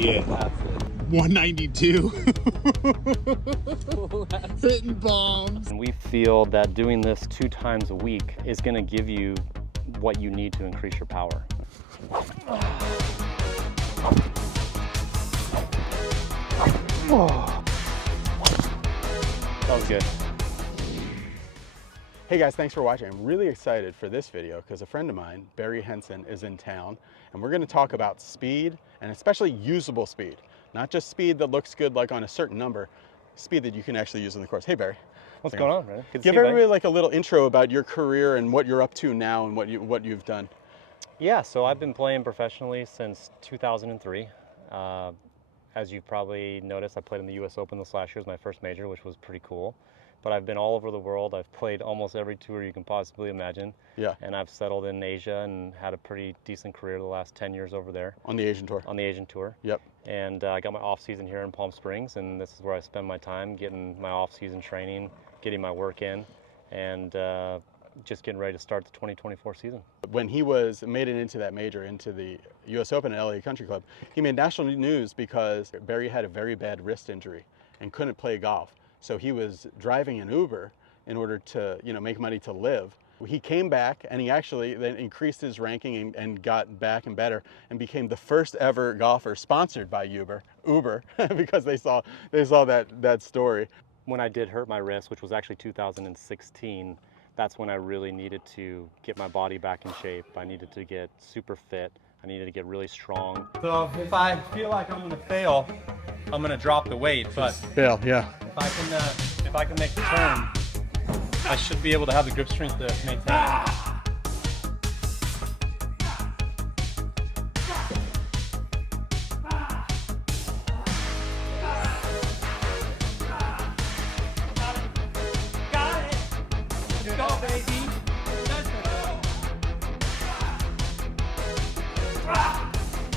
be it. Absolutely. 192. Hitting bombs. And we feel that doing this 2 times a week is going to give you what you need to increase your power. That was good. Hey guys, thanks for watching. I'm really excited for this video because a friend of mine, Barry Henson, is in town, and we're going to talk about speed, and especially usable speed. Not just speed that looks good like on a certain number, speed that you can actually use in the course. Hey Barry. What's going on, man? Good to Give see you, everybody buddy. like a little intro about your career and what you're up to now and what you've done. Yeah, so I've been playing professionally since 2003. As you've probably noticed, I played in the US Open this last year as my first major, which was pretty cool. But I've been all over the world. I've played almost every tour you can possibly imagine. Yeah. And I've settled in Asia and had a pretty decent career the last 10 years over there. On the Asian tour. On the Asian tour. Yep. And I got my off season here in Palm Springs, and this is where I spend my time, getting my off season training, getting my work in, and just getting ready to start the 2024 season. When he made it into that major, into the US Open at LA Country Club, he made national news because Barry had a very bad wrist injury and couldn't play golf. So he was driving an Uber in order to, make money to live. He came back and he actually then increased his ranking and got back and better and became the first ever golfer sponsored by Uber because they saw that story. When I did hurt my wrist, which was actually 2016, that's when I really needed to get my body back in shape. I needed to get super fit. I needed to get really strong. So if I feel like I'm gonna fail, I'm gonna drop the weight. But Fail, yeah. if I can make the turn, I should be able to have the grip strength to maintain.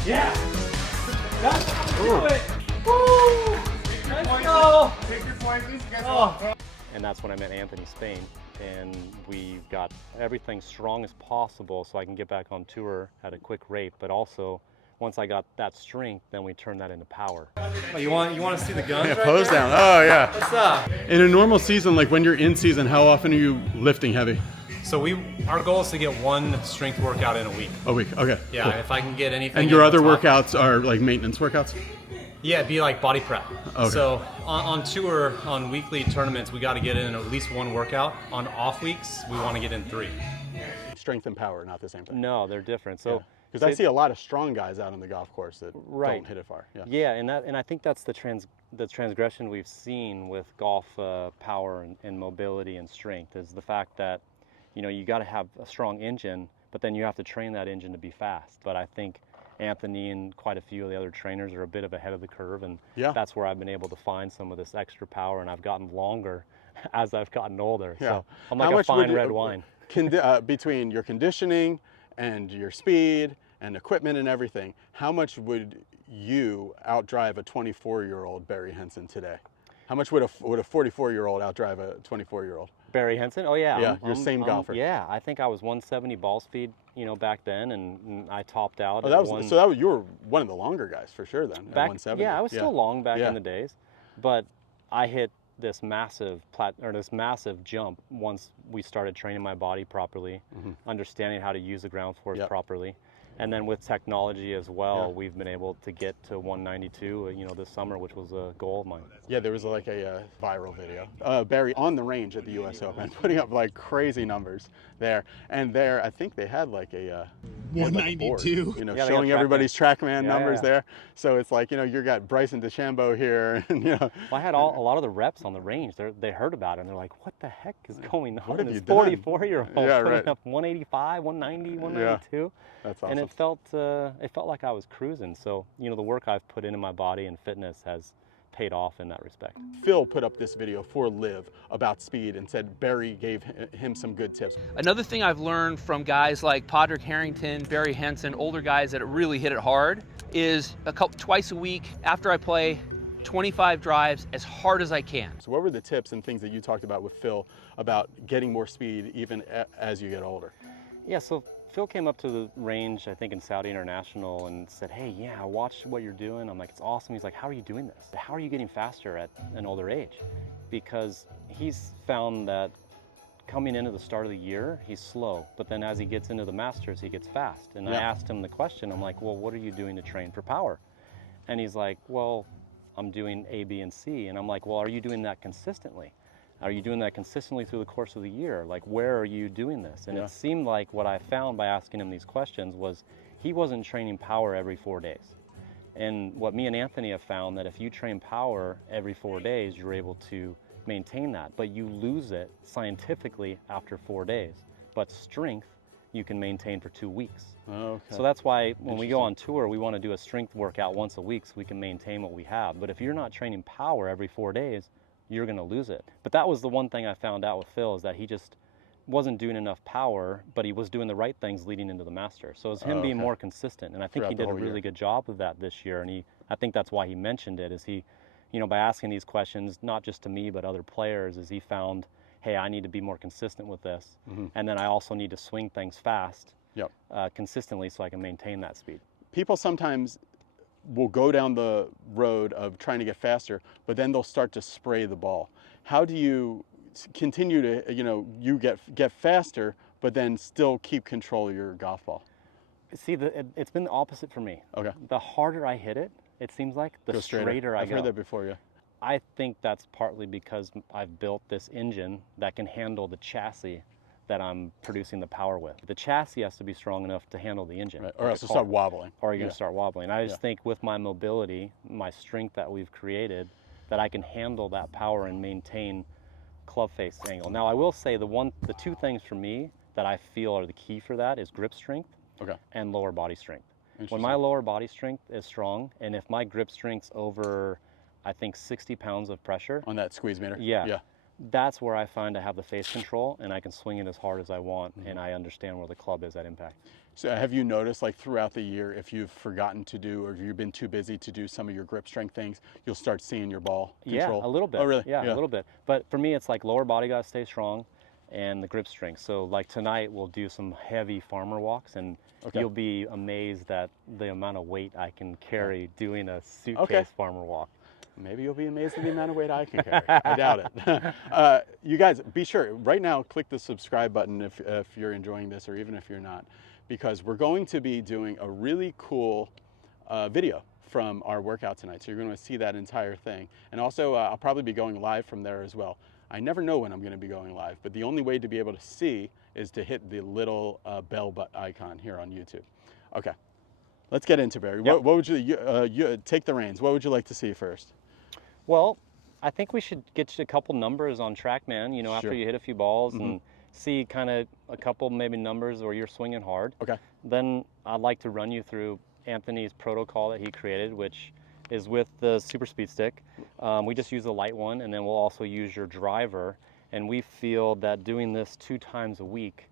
Yeah! That's how you do it! Woo! Let's go! Take your point, please. And that's when I met Anthony Spain, and we got everything strong as possible so I can get back on tour at a quick rate. But also, once I got that strength, then we turned that into power. Oh, you want to see the guns? Yeah, right pose there? down. Oh yeah. What's up? In a normal season, like when you're in season, how often are you lifting heavy? So our goal is to get 1 strength workout in a week. A week, okay. Yeah, Cool. if I can get anything. And your in other on top- workouts are like maintenance workouts? Yeah, it'd be like body prep. Okay. So on tour, on weekly tournaments, we got to get in at least 1 workout. On off weeks, we want to get in 3. Strength and power, not the same thing. No, they're different. So, Because I see a lot of strong guys out on the golf course that Right. don't hit it far. Yeah. yeah, and I think that's the transgression we've seen with golf power and mobility and strength is the fact that you got to have a strong engine, but then you have to train that engine to be fast. But I think Anthony and quite a few of the other trainers are a bit of ahead of the curve, and that's where I've been able to find some of this extra power, and I've gotten longer as I've gotten older. Yeah. So I'm like a fine red wine. Between your conditioning and your speed and equipment and everything, how much would you outdrive a 24-year-old Barry Henson today? How much would a 44-year-old outdrive a 24-year-old? Barry Henson? Oh yeah. Yeah, you're the same golfer. Yeah, I think I was 170 ball speed, back then, and I topped out. You were one of the longer guys for sure then. At 170. Yeah, I was still long back in the days, but I hit this massive jump once we started training my body properly, understanding how to use the ground force properly. And then with technology as well, we've been able to get to 192, this summer, which was a goal of mine. Yeah, there was like a viral video. Barry on the range at the US Open, putting up like crazy numbers there. And there, I think they had like a 192. Showing everybody's TrackMan numbers there. So it's like, you got Bryson DeChambeau here. And, Well, I had a lot of the reps on the range. They heard about it and they're like, what the heck is going on? What have This you done? 44-year-old putting up 185, 190, 192. That's awesome. And it felt like I was cruising. So, the work I've put into my body and fitness has paid off in that respect. Phil put up this video for Liv about speed and said Barry gave him some good tips. Another thing I've learned from guys like Padraig Harrington, Barry Henson, older guys that really hit it hard, is twice a week after I play, 25 drives as hard as I can. So what were the tips and things that you talked about with Phil about getting more speed even as you get older? Yeah, so Phil came up to the range, I think in Saudi International, and said, hey, yeah, I watched what you're doing. I'm like, it's awesome. He's like, how are you doing this? How are you getting faster at an older age? Because he's found that coming into the start of the year, he's slow, but then as he gets into the Masters, he gets fast. And I asked him the question, I'm like, well, what are you doing to train for power? And he's like, well, I'm doing A, B, and C. And I'm like, well, are you doing that consistently? Are you doing that consistently through the course of the year? Like, where are you doing this? And it seemed like what I found by asking him these questions was he wasn't training power every 4 days. And what me and Anthony have found, that if you train power every 4 days, you're able to maintain that, but you lose it scientifically after 4 days. But strength, you can maintain for 2 weeks. Okay. So that's why when we go on tour, we want to do a strength workout once a week so we can maintain what we have. But if you're not training power every 4 days, you're going to lose it. But that was the one thing I found out with Phil, is that he just wasn't doing enough power, but he was doing the right things leading into the Masters. So it was him being more consistent, and I think he did a really good job of that this year. And I think that's why he mentioned it, is he, you know, by asking these questions, not just to me, but other players, is he found, hey, I need to be more consistent with this. And then I also need to swing things fast consistently so I can maintain that speed. People sometimes will go down the road of trying to get faster, but then they'll start to spray the ball. How do you continue to, you know, you get faster, but then still keep control of your golf ball? See, it's been the opposite for me. Okay. The harder I hit it, it seems like, the straighter I go. I've heard that before, yeah. I think that's partly because I've built this engine that can handle the chassis that I'm producing the power with. The chassis has to be strong enough to handle the engine. Right. Or else it'll start wobbling. Or you're going to start wobbling. I just think with my mobility, my strength that we've created, that I can handle that power and maintain club face angle. Now, I will say the two things for me that I feel are the key for that is grip strength and lower body strength. When my lower body strength is strong, and if my grip strength's over, I think, 60 pounds of pressure. On that squeeze meter? Yeah. That's where I find I have the face control, and I can swing it as hard as I want, and I understand where the club is at impact. So have you noticed, like, throughout the year, if you've forgotten to do, or you've been too busy to do some of your grip strength things, you'll start seeing your ball control? Yeah, a little bit. Oh, really? Yeah, a little bit. But for me, it's like lower body got to stay strong, and the grip strength. So like tonight, we'll do some heavy farmer walks, and you'll be amazed at the amount of weight I can carry doing a suitcase farmer walk. Maybe you'll be amazed at the amount of weight I can carry. I doubt it. You guys, be sure, right now, click the subscribe button if you're enjoying this, or even if you're not, because we're going to be doing a really cool video from our workout tonight. So you're going to see that entire thing. And also, I'll probably be going live from there as well. I never know when I'm going to be going live, but the only way to be able to see is to hit the little bell icon here on YouTube. Okay, let's get into Barry. What would you take the reins? What would you like to see first? Well, I think we should get you a couple numbers on TrackMan, you know, after you hit a few balls and see kind of a couple maybe numbers where you're swinging hard. Okay. Then I'd like to run you through Anthony's protocol that he created, which is with the Super Speed Stick. We just use the light one, and then we'll also use your driver. And we feel that doing this 2 times a week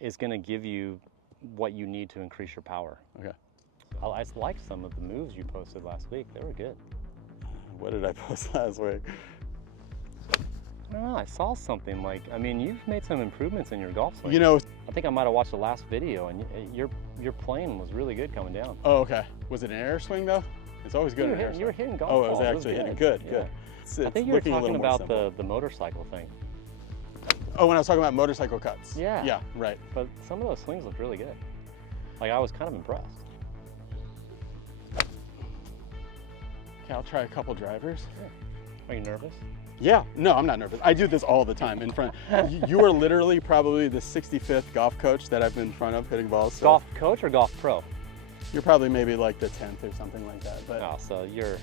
is going to give you what you need to increase your power. Okay. I liked some of the moves you posted last week. They were good. What did I post last week? I don't know, I saw something like, I mean, you've made some improvements in your golf swing. You know, I think I might have watched the last video, and your plane was really good coming down. Oh, okay. Was it an air swing though? It's always good. You were hitting golf balls. balls. Oh, it was actually hitting good. I think you were talking about the motorcycle thing. Oh, when I was talking about motorcycle cuts. Yeah. Yeah, right. But some of those swings looked really good. Like, I was kind of impressed. Okay, I'll try a couple drivers. Yeah. Are you nervous? Yeah, no, I'm not nervous. I do this all the time in front. You are literally probably the 65th golf coach that I've been in front of hitting balls. So golf coach or golf pro? You're probably maybe like the 10th or something like that. But oh, so you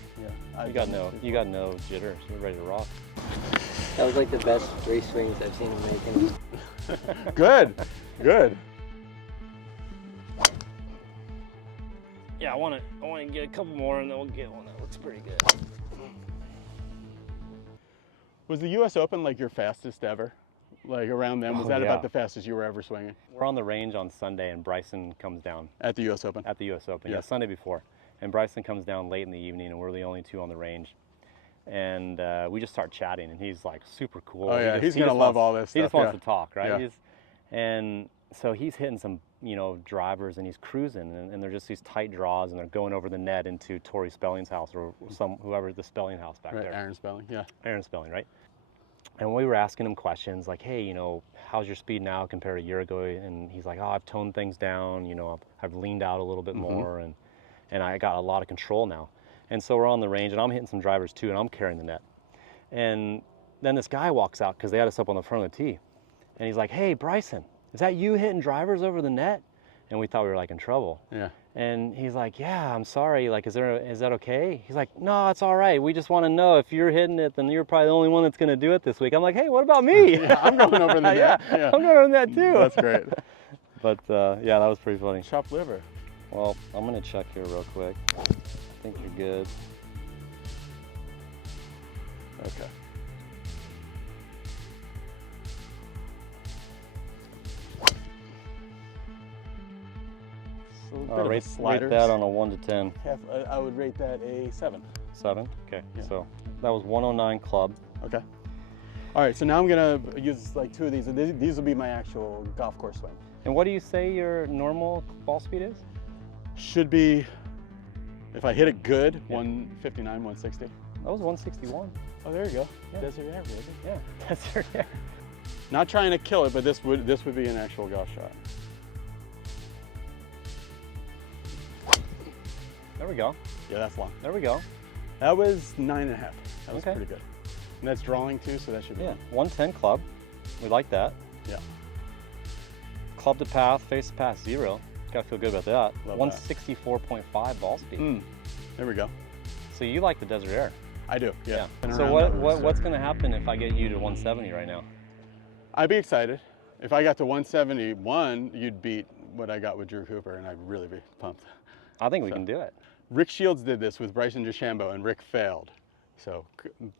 got no jitters. You're ready to rock. That was like the best 3 swings I've seen him making. Good, good. Yeah, I want to get a couple more, and then we'll get one that looks pretty good. Was the U.S. Open like your fastest ever? Like around then, was that about the fastest you were ever swinging? We're on the range on Sunday, and Bryson comes down. At the U.S. Open? At the U.S. Open, yeah, Sunday before. And Bryson comes down late in the evening, and we're the only 2 on the range. And we just start chatting, and he's like super cool. Oh yeah, he's gonna love all this stuff. He just wants to talk, right? Yeah. And so he's hitting some, you know, drivers and he's cruising, and they're just these tight draws, and they're going over the net into Tori Spelling's house, or whoever the Spelling house back Right, there. Aaron Spelling, yeah. Aaron Spelling, right? And we were asking him questions like, hey, you know, how's your speed now compared to a year ago? And he's like, oh, I've toned things down, you know, I've leaned out a little bit more, and I got a lot of control now. And so we're on the range, and I'm hitting some drivers too, and I'm carrying the net. And then this guy walks out, because they had us up on the front of the tee, and he's like, hey, Bryson, is that you hitting drivers over the net? And we thought we were like in trouble. Yeah. And he's like, yeah, I'm sorry, like, is that okay? He's like, no, it's all right. We just want to know if you're hitting it, then you're probably the only one that's going to do it this week. I'm like, hey, what about me? Yeah, I'm going over the net. Yeah, I'm going over the net too. That's great. But yeah, that was pretty funny. Chopped liver. Well, I'm going to check here real quick. I think you're good. Okay. So a bit of a Rate slider. that on a 1 to 10. I would rate that a 7. 7? Okay, Yeah. so that was 109 club. Okay. All right, so now I'm gonna use like 2 of these. These will be my actual golf course swing. And what do you say your normal ball speed is? Should be, if I hit it good, Yeah. 159, 160. That was 161. Oh, there you go. Yeah. Desert air, baby. Yeah, that's right there. Not trying to kill it, but this would be an actual golf shot. There we go. Yeah, that's long. There we go. That was 9.5. That was Okay. pretty good. And that's drawing too, so that should be Yeah, fun. 110 club. We like that. Yeah. Club to path, face to path, 0. Gotta feel good about that. Love that. 164.5 ball speed. There we go. So you like the desert air. I do. Yeah. Been So around that what's gonna happen if I get you to 170 right now? I'd be excited. If I got to 171, you'd beat what I got with Drew Cooper, and I'd really be pumped. I think we can do it. Rick Shields did this with Bryson DeChambeau, and Rick failed. So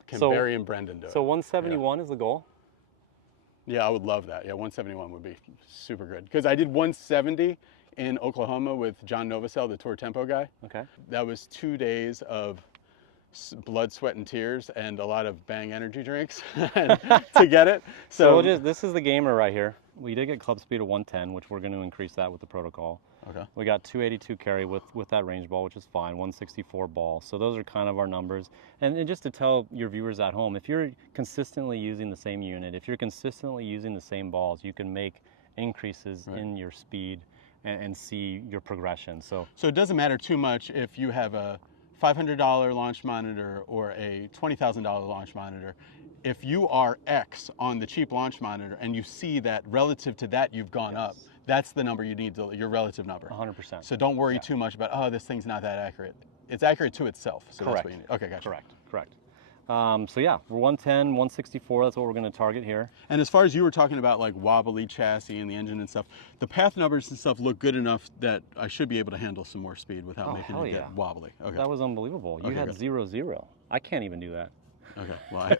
can So- Barry and Brendan do it? So 171 is the goal. Yeah, I would love that. Yeah, 171 would be super good. Because I did 170 in Oklahoma with John Novosel, the Tour Tempo guy. Okay. That was 2 days of blood, sweat, and tears, and a lot of Bang energy drinks to get it. So this is the gamer right here. We did get club speed of 110, which we're going to increase that with the protocol. Okay. We got 282 carry with that range ball, which is fine, 164 ball. So those are kind of our numbers. And just to tell your viewers at home, if you're consistently using the same unit, if you're consistently using the same balls, you can make increases in your speed and see your progression. So it doesn't matter too much if you have a $500 launch monitor or a $20,000 launch monitor. If you are X on the cheap launch monitor and you see that relative to that you've gone up, that's the number you need, your relative number. 100%. So don't worry too much about, oh, this thing's not that accurate. It's accurate to itself. So Correct. That's what you need. Okay, gotcha. Correct. So yeah, we're 110, 164, that's what we're going to target here. And as far as you were talking about like wobbly chassis and the engine and stuff, the path numbers and stuff look good enough that I should be able to handle some more speed without making it get wobbly. Okay. That was unbelievable. You Okay, had good. 0-0. I can't even do that. Okay, well,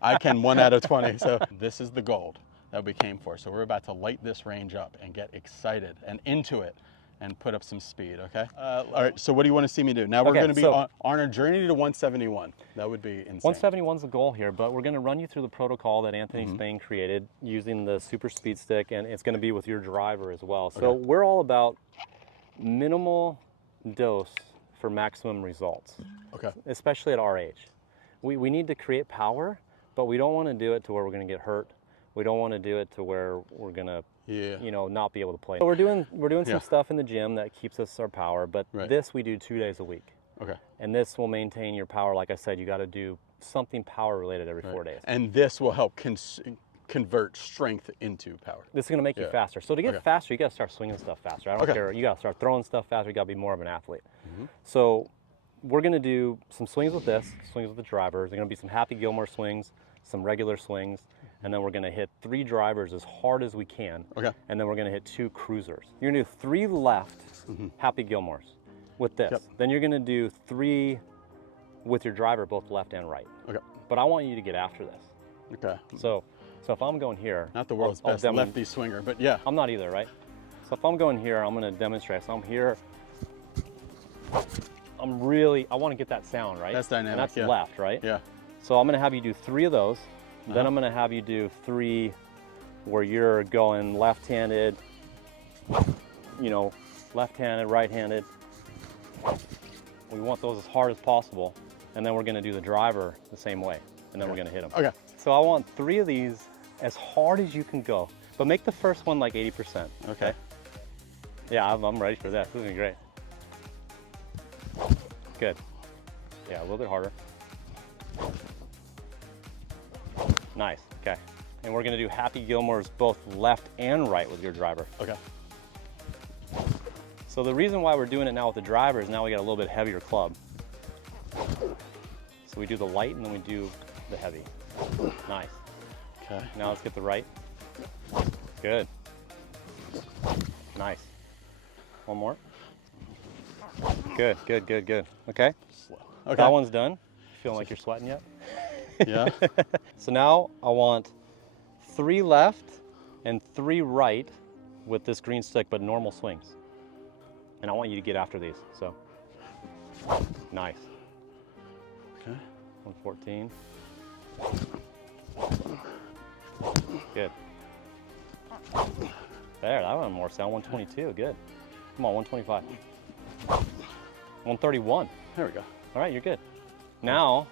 I can 1 out of 20. So this is the gold that we came for. So we're about to light this range up and get excited and into it and put up some speed, okay? All right, so what do you want to see me do? Now we're Okay, going to be so- on our journey to 171. That would be insane. 171 is the goal here, but we're going to run you through the protocol that Anthony Spain created using the super speed stick, and it's going to be with your driver as well. So we're all about minimal dose for maximum results, Okay. especially at our age. We need to create power, but we don't want to do it to where we're going to get hurt. We don't want to do it to where we're going to not be able to play. So we're doing some stuff in the gym that keeps us our power, but this we do 2 days a week. Okay. And this will maintain your power. Like I said, you got to do something power related every 4 days. And this will help convert strength into power. This is going to make you faster. So to get faster, you got to start swinging stuff faster. I don't care. You got to start throwing stuff faster. You got to be more of an athlete. So we're going to do some swings with this, swings with the drivers. There's going to be some Happy Gilmore swings, some regular swings, and then we're going to hit 3 drivers as hard as we can. Okay. And then we're going to hit 2 cruisers. You're going to do 3 left Happy Gilmores with this. Then you're going to do 3 with your driver, both left and right. Okay. But I want you to get after this. Okay. So if I'm going here, Not the world's best lefty swinger, but yeah. I'm not either, right? So if I'm going here, I'm going to demonstrate. So I'm here. I want to get that sound, right? That's dynamic, And that's yeah. left, right? Yeah. So I'm going to have you do 3 of those. Then I'm going to have you do 3 where you're going left-handed, you know, left-handed, right-handed. We want those as hard as possible. And then we're gonna do the driver the same way. And then we're gonna hit them. Okay. So I want 3 of these as hard as you can go. But make the first one like 80%. Okay. Yeah, I'm ready for this. This is gonna be great. Good. Yeah, a little bit harder. Nice, okay. And we're gonna do Happy Gilmore's both left and right with your driver. Okay. So the reason why we're doing it now with the driver is now we got a little bit heavier club. So we do the light and then we do the heavy. Nice. Okay. Now let's get the right. Good. Nice. One more. Good, good, good, good. Okay. Slow. Okay. That one's done. Feeling like you're sweating yet? Yeah. So now I want 3 left and 3 right with this green stick, but normal swings. And I want you to get after these, so. Nice. Okay. 114. Good. There, that one more sound. 122, good. Come on, 125. 131. There we go. All right, you're good. Now,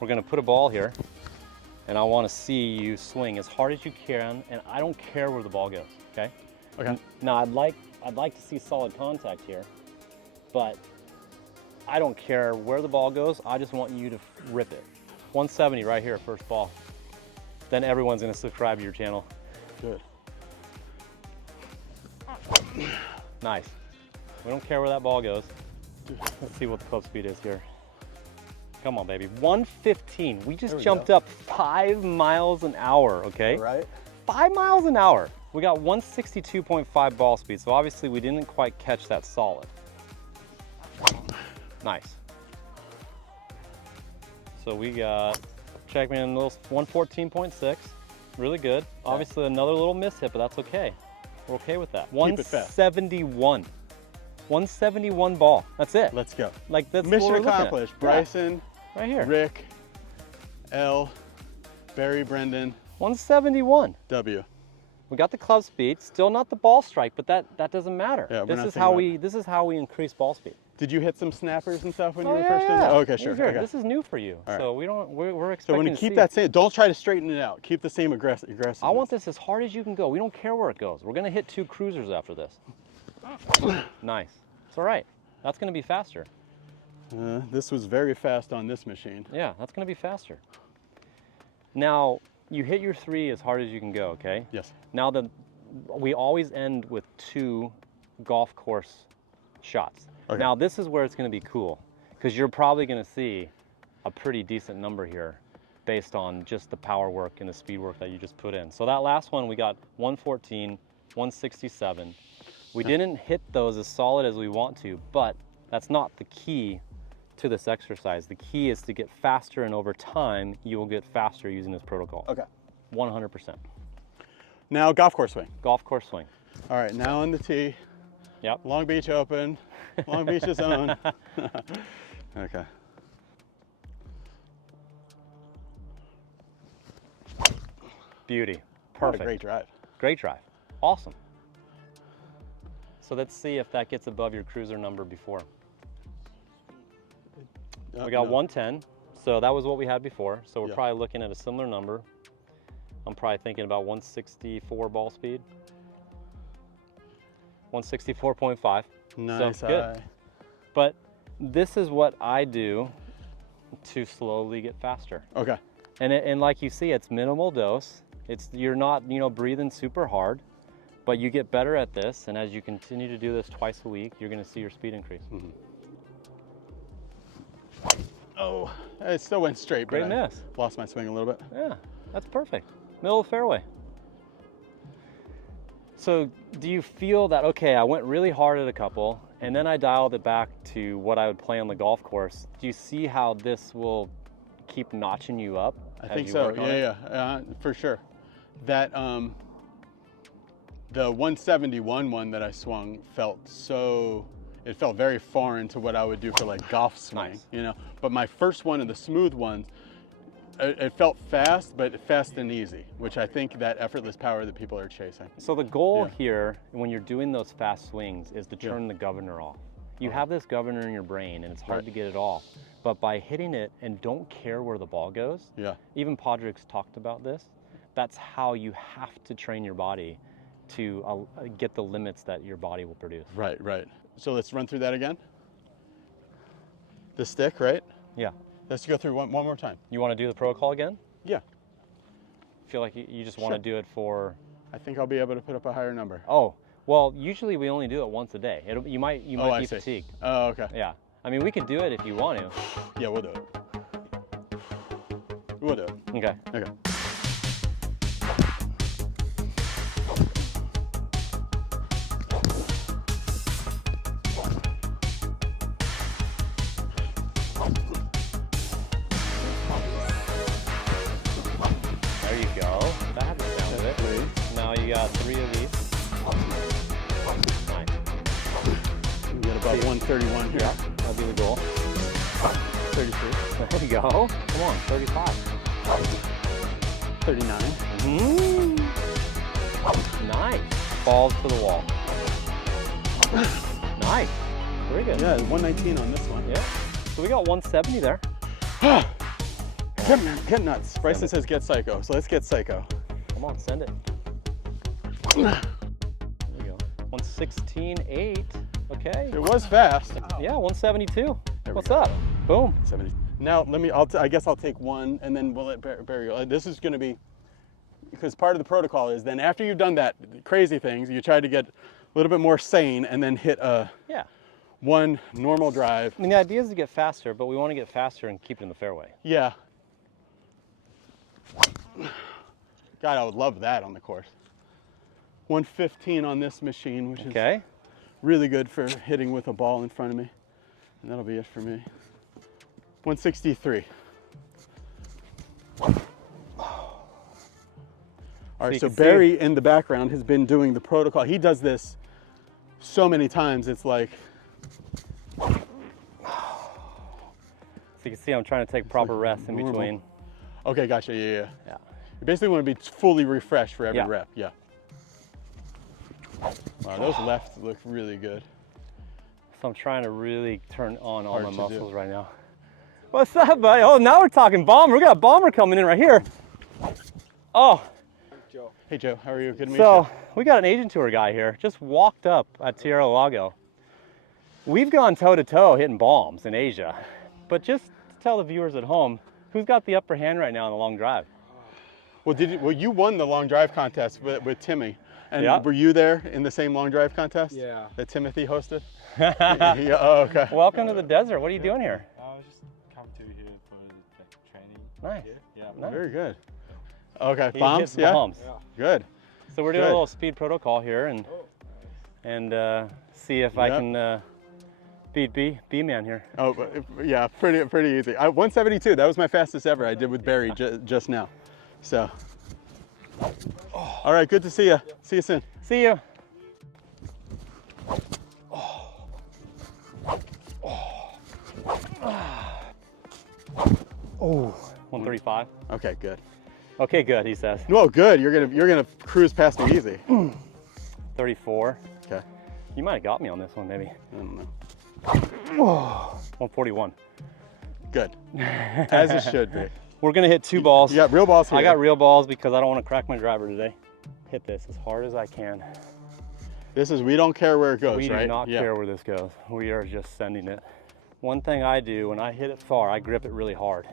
we're gonna put a ball here, and I wanna see you swing as hard as you can, and I don't care where the ball goes, okay? Okay. Now, I'd like to see solid contact here, but I don't care where the ball goes, I just want you to rip it. 170 right here, first ball. Then everyone's gonna subscribe to your channel. Good. Nice. We don't care where that ball goes. Let's see what the club speed is here. Come on, baby. 115. We just jumped up 5 miles an hour, okay? Right. 5 miles an hour. We got 162.5 ball speed, so obviously we didn't quite catch that solid. Nice. So we got, check me in a little 114.6. Really good. Obviously another little miss hit, but that's okay. We're okay with that. Keep it fast. 171. 171 ball. That's it. Let's go. Like that's Mission what we're looking at. accomplished. Bryson, Yeah, right here. Rick, L, Barry, Brendan, 171. W. We got the club speed. Still not the ball strike, but that doesn't matter. Yeah, we're this not is thinking how about we increase ball speed. Did you hit some snappers and stuff when you were yeah, first in yeah. there? Oh, okay, sure. Sure. Okay. This is new for you, All right. so we're So expecting when you to keep see. that same, don't try to straighten it out. Keep the same aggressiveness. I want this as hard as you can go. We don't care where it goes. We're gonna hit 2 cruisers after this. Nice. It's all right. That's gonna be faster. This was very fast on this machine. Yeah, that's gonna be faster. Now, you hit your 3 as hard as you can go, okay? Yes. Now we always end with 2 golf course shots. Okay. Now this is where it's gonna be cool, because you're probably gonna see a pretty decent number here based on just the power work and the speed work that you just put in. So that last one, we got 114, 167. We didn't hit those as solid as we want to, but that's not the key to this exercise. The key is to get faster, and over time, you will get faster using this protocol. Okay. 100%. Now golf course swing. Golf course swing. All right, now on the tee. Yep. Long Beach Open. Long Beach is own. Okay. Beauty. What a Perfect. great drive. Great drive. Awesome. So let's see if that gets above your cruiser number before. We got no. 110. So that was what we had before. So we're Yeah. probably looking at a similar number. I'm probably thinking about 164 ball speed. 164.5. Nice So, good. eye. But this is what I do to slowly get faster. Okay. And like you see, it's minimal dose. You're not, breathing super hard, but you get better at this. And as you continue to do this twice a week, you're going to see your speed increase. Mm-hmm. Oh, it still went straight. Great but I miss. lost my swing a little bit. Yeah, that's perfect. Middle of the fairway. So do you feel that, okay, I went really hard at a couple, and then I dialed it back to what I would play on the golf course. Do you see how this will keep notching you up? I as think you so. work on it? Yeah, for sure. That the 171 one that I swung felt very foreign to what I would do for like golf swing, Nice. But my first one of the smooth ones, it felt fast, but fast and easy, which I think that effortless power that people are chasing. So the goal Yeah. here, when you're doing those fast swings, is to turn the governor off. You have this governor in your brain, and it's hard to get it off. But by hitting it and don't care where the ball goes, even Padraig's talked about this, that's how you have to train your body to get the limits that your body will produce. Right, right. So let's run through that again. The stick, right? Yeah. Let's go through one more time. You want to do the protocol again? Yeah. Feel like you just want to do it for... I think I'll be able to put up a higher number. Oh, well, usually we only do it once a day. You might be fatigued. Oh, okay. Yeah. I mean, we could do it if you want to. Yeah, we'll do it. We'll do it. Okay. Okay. There you go. That had the sound of it. Now you got 3 of these. Nice. We get about 131 here. Yeah, that'll be the goal. 33. There you go. Come on, 35. 39. Nice. Balls to the wall. Nice. Very good. Yeah, 119 on this one. Yeah. So we got 170 there. Get nuts. Bryson says get psycho, so let's get psycho. Come on, send it. There you go. 116.8. Okay. It was fast. Yeah, 172. There we What's go. up? Boom. 70. Now I guess I'll take one, and then we'll let Barry go. This is going to be, because part of the protocol is then after you've done that crazy things, you try to get a little bit more sane, and then hit one normal drive. I mean, the idea is to get faster, but we want to get faster and keep it in the fairway. Yeah. God, I would love that on the course. 115 on this machine, which is really good for hitting with a ball in front of me. And that'll be it for me. 163. All right, so Barry in the background has been doing the protocol. He does this so many times, it's like... So you can see I'm trying to take proper rest in between. Okay, gotcha, yeah. You basically want to be fully refreshed for every rep, Wow, those lefts look really good. So I'm trying to really turn on all my muscles right now. What's up, buddy? Oh, now we're talking bomber. We got a bomber coming in right here. Oh. Hey, Joe, how are you? Good to meet you. So we got an Asian tour guy here. Just walked up at Tierra Lago. We've gone toe-to-toe hitting bombs in Asia. But just to tell the viewers at home, who's got the upper hand right now in the long drive? Well, you won the long drive contest with Timmy. And were you there in the same long drive contest? Yeah. That Timothy hosted? Yeah, oh, okay. Welcome to the desert. What are you doing here? I was just come to here for training. Nice. Yeah. Nice. Very good. Okay, He bombs, hits bombs. Good. So we're doing a little speed protocol here and see if I can beat B-Man here. Oh, yeah, pretty easy. 172, that was my fastest ever I did with Barry just now. So, all right, good to see you. See you soon. See you. Oh, 135. Okay, good. Okay, good, he says. No, good. You're gonna cruise past me easy. 34. Okay. You might have got me on this one, maybe. I don't know. 141. Good. As it should be. We're gonna hit 2 balls. You got real balls here. I got real balls because I don't want to crack my driver today. Hit this as hard as I can. This is, we don't care where it goes, We right? do not care where this goes. We are just sending it. One thing I do when I hit it far, I grip it really hard.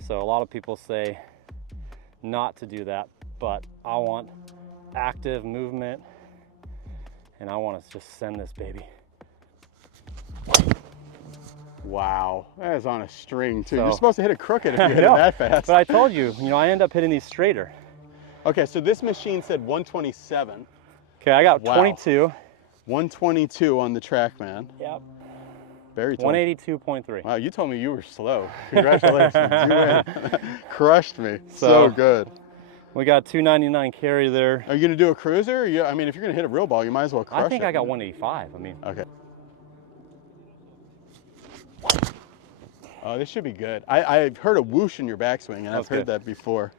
So a lot of people say not to do that, but I want active movement and I want to just send this baby. Wow, that is on a string too. So, you're supposed to hit it crooked if you hit it that fast. But I told you, I end up hitting these straighter. Okay, so this machine said 127. Okay, I got 22. 122 on the TrackMan. Yep. Barry told 182.3. Wow, you told me you were slow. Congratulations, you win. Crushed me. So good. We got 299 carry there. Are you gonna do a cruiser? I mean, if you're gonna hit a real ball, you might as well crush it. I think I got 185. I mean. Okay. Oh, this should be good. I've heard a whoosh in your backswing, and I've That's heard good. that before.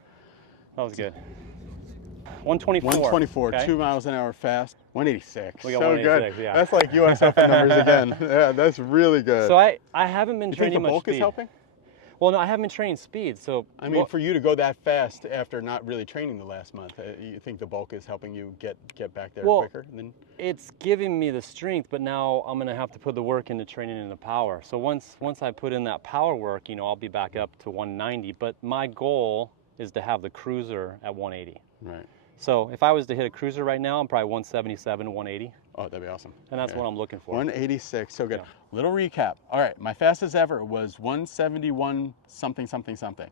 That was good. 124. 124, okay? 2 miles an hour fast. 186. We got so 186, good. yeah. That's like US Open numbers again. Yeah, that's really good. So I haven't been you think training the much bulk speed. is helping? Well, no, I haven't been training speed. So I mean, for you to go that fast after not really training the last month, you think the bulk is helping you get back there quicker? Than... It's giving me the strength, but now I'm gonna have to put the work into training and the power. So once I put in that power work, you know, I'll be back up to 190. But my goal is to have the cruiser at 180. Right. So if I was to hit a cruiser right now, I'm probably 177, 180. Oh, that'd be awesome. And that's what I'm looking for. 186, so good. Yeah. Little recap. All right, my fastest ever was 171 something something something.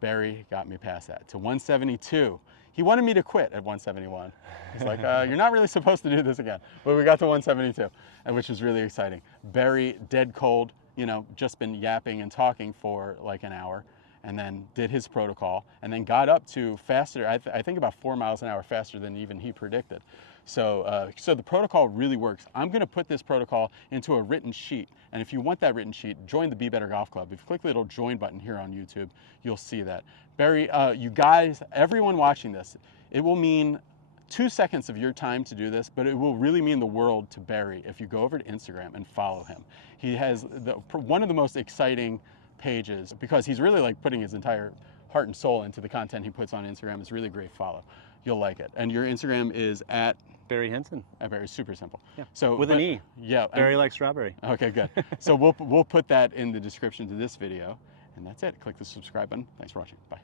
Barry got me past that to 172. He wanted me to quit at 171. He's like, you're not really supposed to do this again. But we got to 172, which was really exciting. Barry, dead cold, you know, just been yapping and talking for like an hour, and then did his protocol, and then got up to faster, I think about 4 miles an hour faster than even he predicted. So, so the protocol really works. I'm gonna put this protocol into a written sheet, and if you want that written sheet, join the Be Better Golf Club. If you click the little join button here on YouTube, you'll see that. Barry, you guys, everyone watching this, it will mean 2 seconds of your time to do this, but it will really mean the world to Barry if you go over to Instagram and follow him. He has one of the most exciting pages, because he's really like putting his entire heart and soul into the content he puts on Instagram. It's really a great follow. You'll like it. And your Instagram is at Barry Henson. Barry, super simple. Yeah. So with an E. Yeah. Barry like strawberry. Okay, good. So we'll put that in the description to this video, and that's it. Click the subscribe button. Thanks for watching. Bye.